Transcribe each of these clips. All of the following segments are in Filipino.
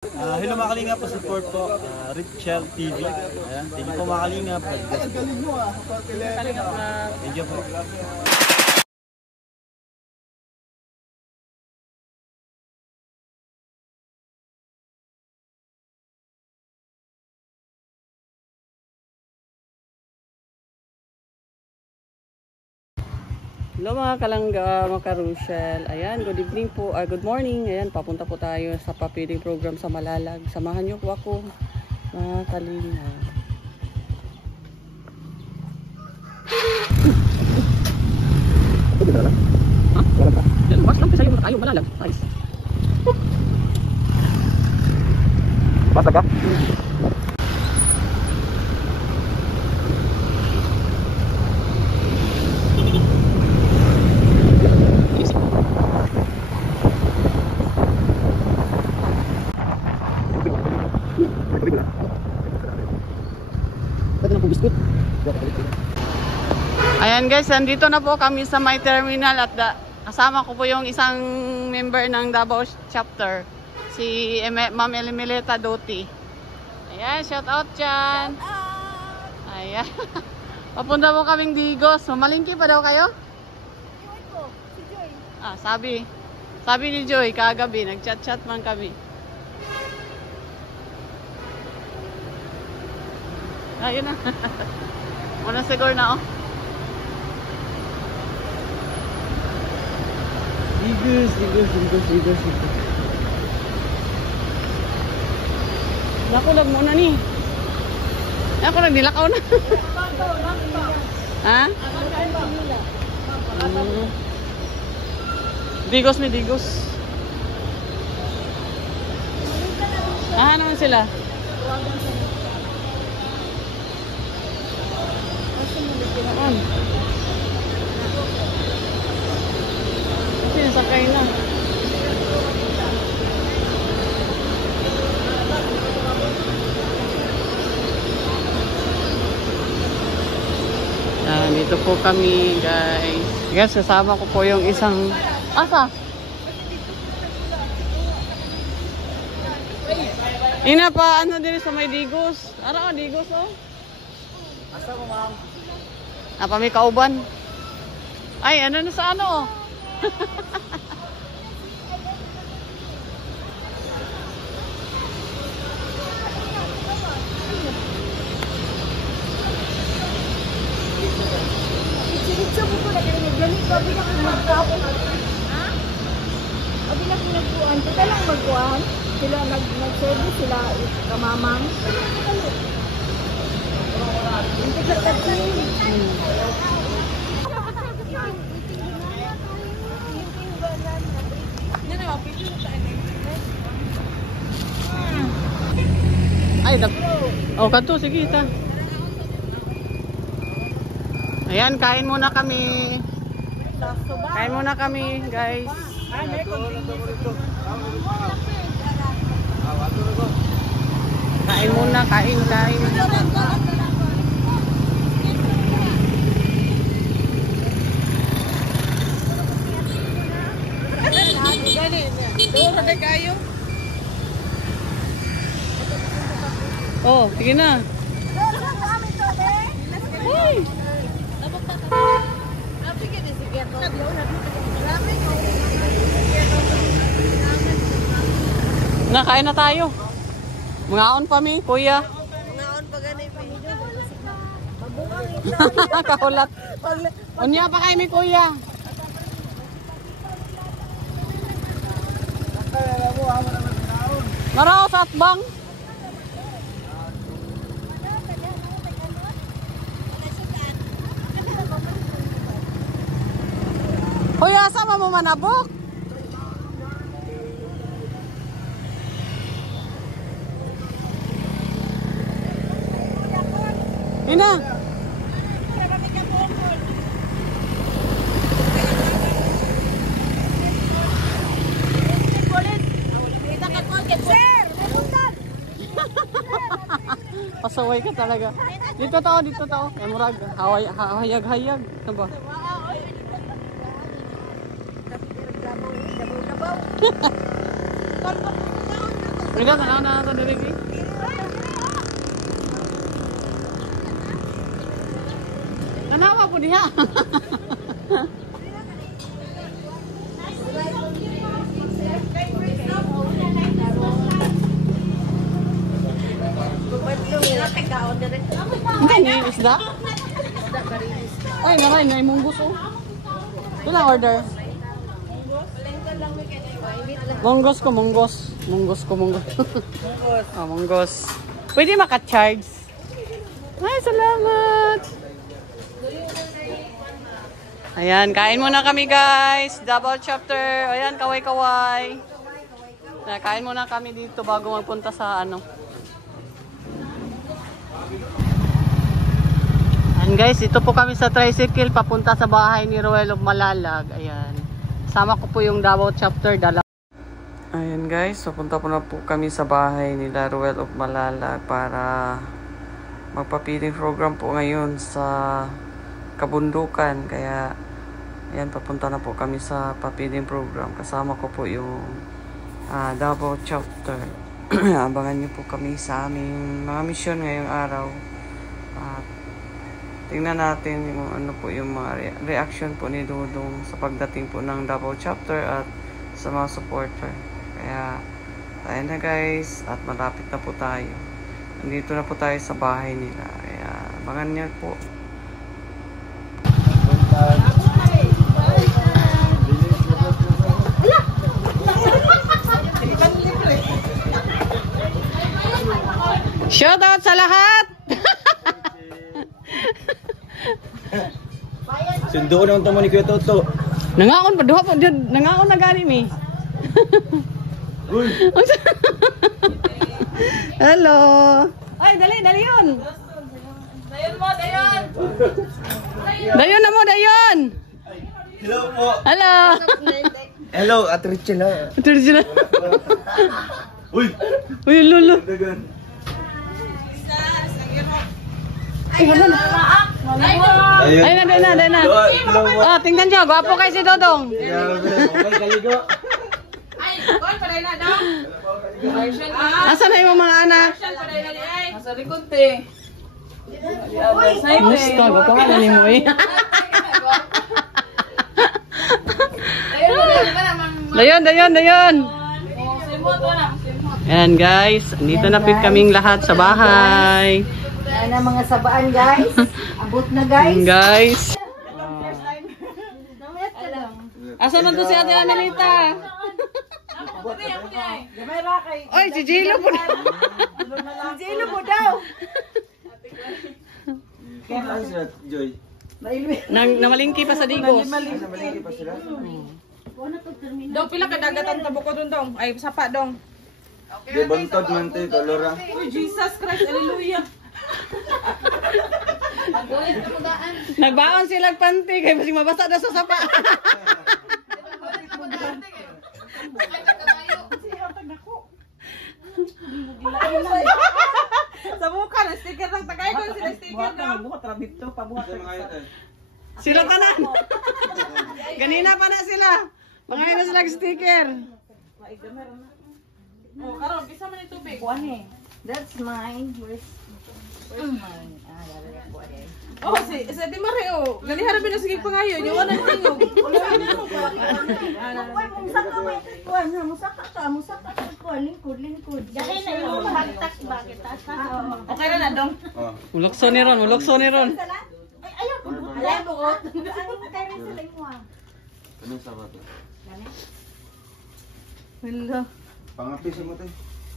Hello mga kalingap, support po Richel TV. Ayan, thank you po mga kalingap. Thank you po. Hello mga kalangga, mga karusyal. Ayan, good evening po, good morning. Ayan, papunta po tayo sa papiling program sa Malalag. Samahan niyo po ako, mga kalingga. Ha? Wala pa. Yan, mas lang pa sa'yo tayo, Malalag. Nice. Basta ka? Ayan guys, nandito na po kami sa my terminal at kasama ko po yung isang member ng Davao chapter, si Ma'am Elimileta Doti. Ayan, shout out dyan. Ayan. Papunta po kaming Digos. Mamalingki pa daw kayo? Si Joy. Sabi ni Joy kagabi, nagchat-chat man kami. Ayun na. Muna siguro na oh. Digos. Nakulag muna ni. Nakulag, nilakaw na. Ha? Digos may Digos. Ah, naman sila? Kasi nasakay na. Dito po kami guys. Guys, kasama ko po yung isang asa? Ina pa, ano din sa may Digos. Ara ka, Digos oh. Asa mo ma'am? Apa may kauban? Ay, ano na sa ano? Siritso mo ko na ganyan. Ganit ko, abin ako magkapon. Ha? Abin ako nagkuhan. Kita lang magkuhan. Sila nag-service, sila kamamang. Yung tiglat-tatsin. Ay, oh, kanto, sige, ta. Ayan, kain muna kami. Kain muna kami, guys. Kain muna, kain. Oh, sige na. Hey! Nakain na tayo. Mangaon pa mi, kuya. Ngaon pa ganit. Kahulat. Unya pa kay mi, kuya. Maraw sa atbang. Kuya, sama mo manabok. Ina. Pasaway ka talaga. Dito tao. Murag, hayag-hayag. Ano ba? Enggak, na dari ini. Kenapa po dia? Enggak nih, isda. Ay, maray na imunggos oh. Ito lang order. Munggos ko, munggos. Munggos ko, munggos. Ah, munggos. Pwede maka-charge. Ay, salamat. Ayan, kain muna kami guys. Davao chapter. Ayan, kaway-kaway. Kain muna kami dito bago magpunta sa ano. Ayan guys, ito po kami sa tricycle papunta sa bahay ni Ruel of Malalag. Ayan. Sama ko po yung Davao chapter. Ayan guys, papunta po na po kami sa bahay ni Ruel of Malalag para magpa-feeding program po ngayon sa kabundukan. Kaya ayan, papunta na po kami sa pa-feeding program. Kasama ko po yung Davao chapter. Abangan niyo po kami sa aming mga mission ngayong araw. At tingnan natin yung ano po yung mga reaction po ni Dudong sa pagdating po ng Davao chapter at sa mga supporter. Kaya tayo na guys at malapit na po tayo. Nandito na po tayo sa bahay nila. Kaya abangan niyo po. Shout out sa lahat! Sundo na unta mo ni Kuya Toto. Nangaon pa, duha po, nangaon na gani ni. Uy! Hello! Ay, dali yun! Dayon mo, dayon! Dayon na mo, dayon! Hello po! Hello! Hello, Ate Richel ha. Ito rin sila. Uy! Uy, lolo. Dagan. Ay, wala na. Ay, na. Oh, tingnan nyo, gwapo kayo si Dodong. Asa na yung mga anak? Nasa likod te. Musta, gwapo ka na ni mo eh. Dayon. Ayan guys, dito na po kaming lahat sa bahay. Yan ang mga sabaan guys. Abot na guys. Guys. Asa man to si Ate Anelita? Oy, si Jilo po na. Sino mo daw? Joy. Namalingki pa sa Digos. Namalingki pa sila? Dong, pila ka dagatan tabo ko dong. Ay, sapa dong. Di bantod man tayo, Dolora. Oh, Jesus Christ, hallelujah. Nagbaon sila panty kay basing mabasa na sa sapa. Sa mukha na sticker lang tagay ko sila sticker dong. Sila tanan. Ganina pa na sila. Mga ina sila sticker. Oh, karon bisa man yung tubig. Kuan eh. That's mine. Where's mine? Ah, dala ko eh. Oh, sa di mare oh. Gali harapin na sige pangayo, yung wala tingog. Musaka ka kuan lingkod. Dali na yung bagtak bakit Okay ra na dong. Oh. Mulokso ni Ron. Ay, ayaw ko. Ayaw ko. Ano kay rin sila mo ah. Anong sabato? Hello. Pangapi sa mo tayo.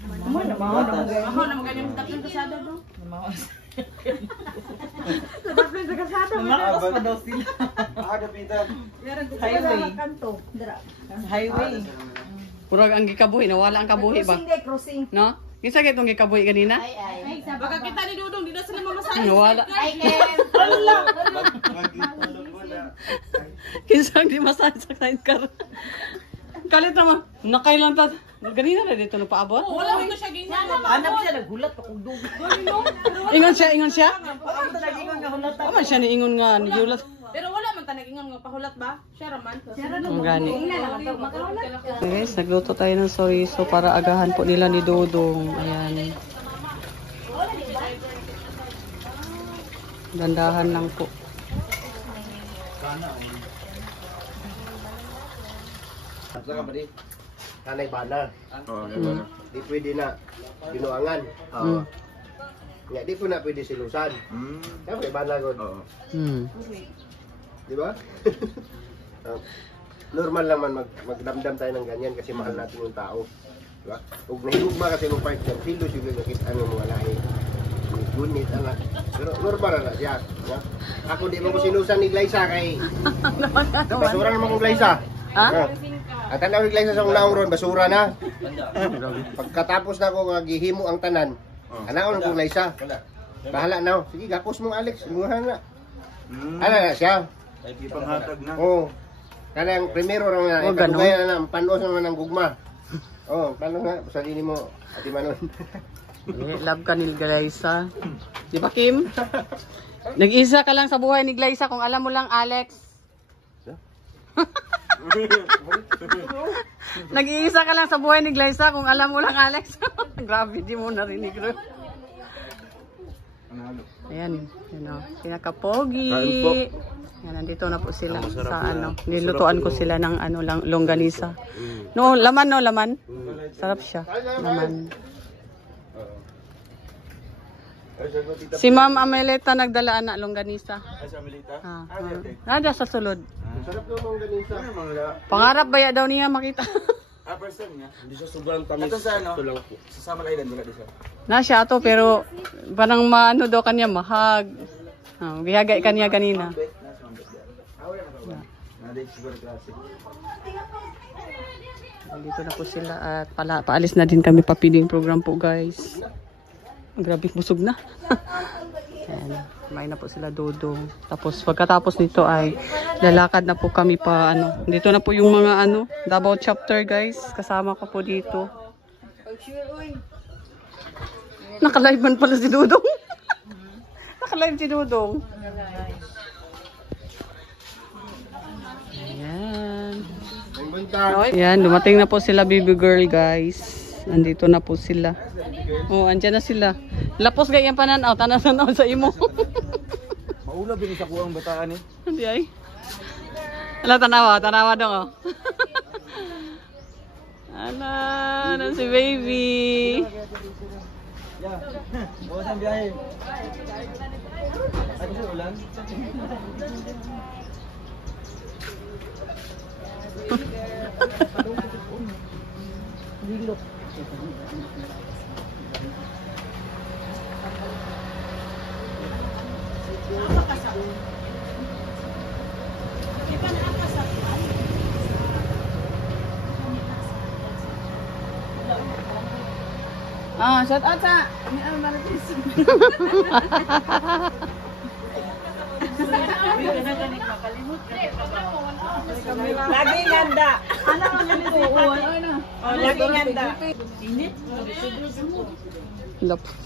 Ako na magaling tapin kasada dong. Makas pa daw sila. Dapitan. Highway. Kanto. Dra. Highway. Purag ang gikabuhi, nawala ang kabuhi ba? Crossing. No? Kinsa gitong gikabuhi kanina? Ay. Baka kita ni Dudong, di na sila mamasahe. Nawala. Ay, Ken. Kinsa di masahe sa sidecar. Kalit naman. Nakailan ta. Ganina na dito nagpaabot. Wala ko siya ganyan. Hanap siya naghulat pa kung dugo. Ingon siya. Paano talaga ingon nga hulatan? Aman siya ni ingon nga ni Julat. Pero wala man ta nag-ingon nga pahulat ba? Siya raman. Ang gani. Makahulat ka. Guys, nagluto tayo ng chorizo para agahan po nila ni Dodong. Ayan. Dandahan lang po. Asa ka ba di? Kanay bana. Mm. Di pwede na binuangan. Mm. Nga di po na pwede silusan. Kaya may bana ko. Mm. Di ba? Normal naman magdamdam tayo ng ganyan kasi mahal natin yung tao. Di ba? Huwag nahigugma kasi mong part ng silos yung nakita ng mga lahi. Gunit, anak. Pero normal na siya. Ya? Ako di mo ko sinusan ni Glyza kay basura naman kong Glyza. Ha? At tanaw ni Glyza sa kong naong ron, basura na. Pagkatapos na ako gihimo ang tanan, anaon kong Glyza. Bahala na. Sige, gapos mong Alex. Imuhan na. Ano na siya? Ipanghatag na. Oo. Kanang primero na Oh, ganun. ikatugay na panos naman ng gugma. Oo, panos na. Salini mo, Ate Manon. Love ka ni Glyza. Di ba, Kim? Nag-isa ka lang sa buhay ni Glyza kung alam mo lang, Alex. Nag-iisa ka lang sa buhay ni Glyza kung alam mo lang, Alex. Grabe, di mo narinig rin. Ayan, pinaka-pogi. Yan, nandito na po sila sa ano. Nilutuan ko sila ng ano lang, longganisa. No, laman no, laman. Sarap siya. Laman. Si Ma'am Ameleta nagdala na longganisa. Ay, sa Melita? Nada sa sulod. Sarap naman ganisa. Pangarap baya daw niya makita. First time niya. Hindi siya sobrang tamis. Ito sa ano? Ito lang po. Sa Samal Island, wala di siya. Na siya to pero parang maano daw kanya mahag. Bihagay kanya kanina. Nasa Mambet yan. Nada siguro classic. Dito na po sila at paalis na din kami pa-feeding program po, guys. Grabe, busog na. Ayan, kumain na po sila Dodong. Tapos pagkatapos nito ay lalakad na po kami pa ano. Dito na po yung mga ano, Davao chapter, guys. Kasama ko po dito. Naka-live man pala si Dodong. Naka-live si Dodong. Ayan. Ayan, dumating na po sila baby girl, guys. Nandito na po sila. Oh, andyan na sila. Lapos ganyan pananaw, tanan-tanaw sa imo. Maula bin sa kuwang bataan eh. Hindi ay. Ala, tanawa dong oh. Ala, na si baby. Ya. Bawas ang biyahe. Ay, kasi ulan. Ah, shout out sa Marites. Lagi ganda. Oh, lagi ganda. Lapos.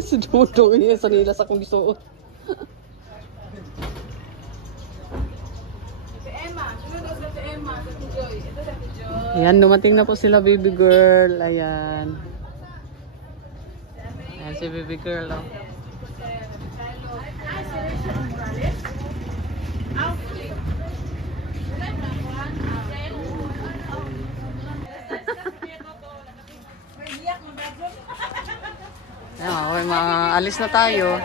Si Dodong niya sa nila sa kong gisuot. Ayan, dumating na po sila baby girl. Ayan. Ayan si baby girl. Oh. Ayan, okay, alis na tayo.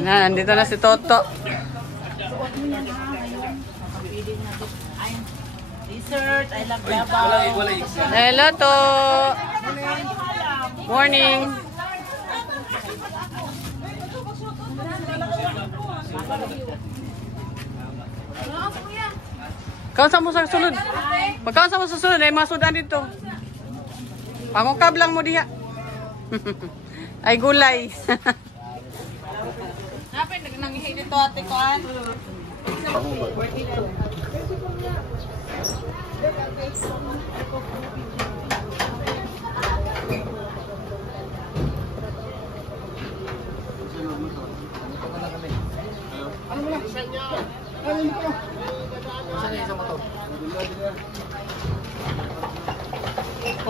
Nandito na si Toto. Dessert, I love Davao. Hello, To. Morning. Kausa mo sa sulod. Pagkausa mo sa sulod, ay masudan dito. Pangukab lang mo diha. Ay gulay. Napin, nangihi dito ate ko an.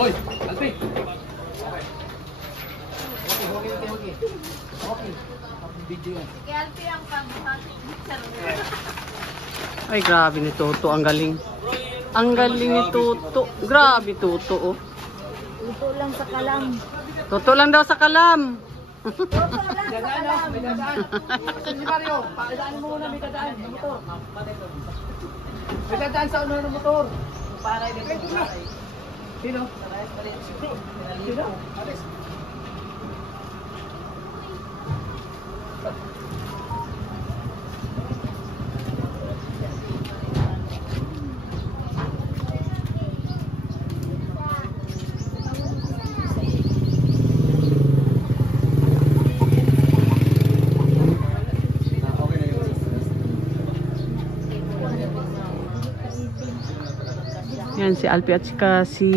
Oy, Alpi. Ay, grabe ni Toto. Ang galing. Ang galing ni Toto. Grabe, Toto, oh. Ito lang sa kalam. Toto lang daw sa kalam. Dadaan, oh. May dadaan. Si Mario, paadaan mo muna, may dadaan sa motor. May dadaan sa uno ng motor. Para dito. Sino? Sino? Yan, si Alpi at saka si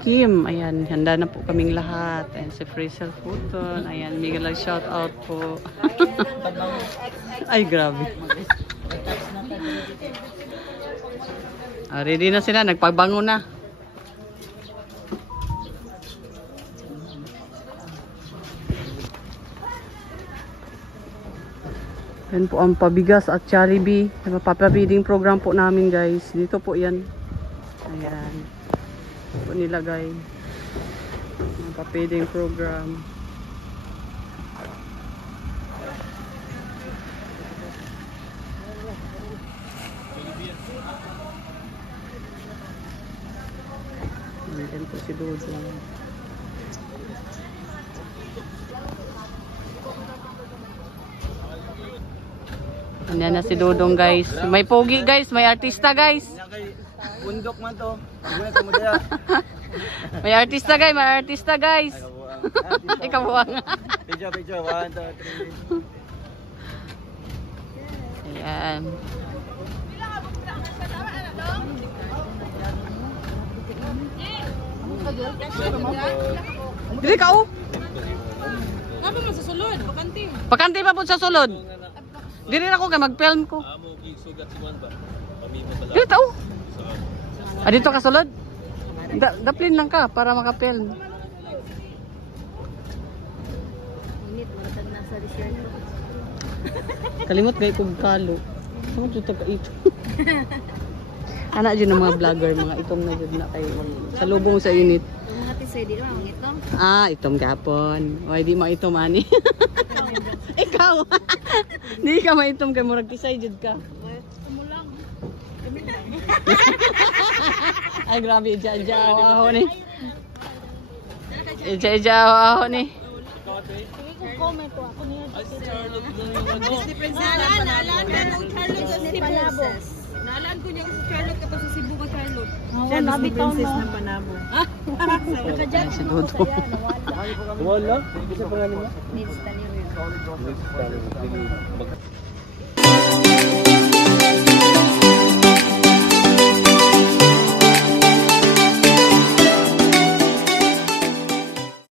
Kim. Ayan, handa na po kaming lahat. Ayan, si Frizzle Futon. Ayan, Miguel lang shout out po. Ay, grabe. Ready na sila, nagpagbango na. Yan po ang pabigas at Jollibee. Papapabiding program po namin, guys. Dito po yan. Ayan. Ito po nilagay. Ang papiding program. Ayan po si Dodong. Ayan na si Dodong, guys. May pogi, guys. May artista, guys. Bundok man to. Guna ka mo daya. May artista, guys. May artista, guys. Ikaw buwang. Picture, 1, 2, 3. Ayan. Dili ka, oh. Ano mo sa sulod? Pakanting. Pakanti pa po sa sulod. Dili na ko kay mag-film ko. Dili ta, oh. Dito ka sulod? Daplin lang ka para maka-film. Init, maratag na sa resort. Kalimot gay kog kalo. Samo jud ka ito. Ana jud ng mga vlogger, mga itom na jud na kay salubong sa init. Yung mga tisay, di ba? Ang ito. Ah, itom gapon. Why di maitom ani? Ikaw. Di ka maitom kay murag tisay jud ka. Kumulang. Ay grabe, ija-ija aho ni. Ija-ija aho ni. Comment ko ako niya. Disney Princess. Nalaan ka ng Charlotte sa Disney Princess. Nalaan ko niya si Charlotte kapag sa Cebu ka Charlotte. Siya, Disney Princess ng Panabo. Si Dodo. Wala. Bisa pangalan mo? Needs tali rin.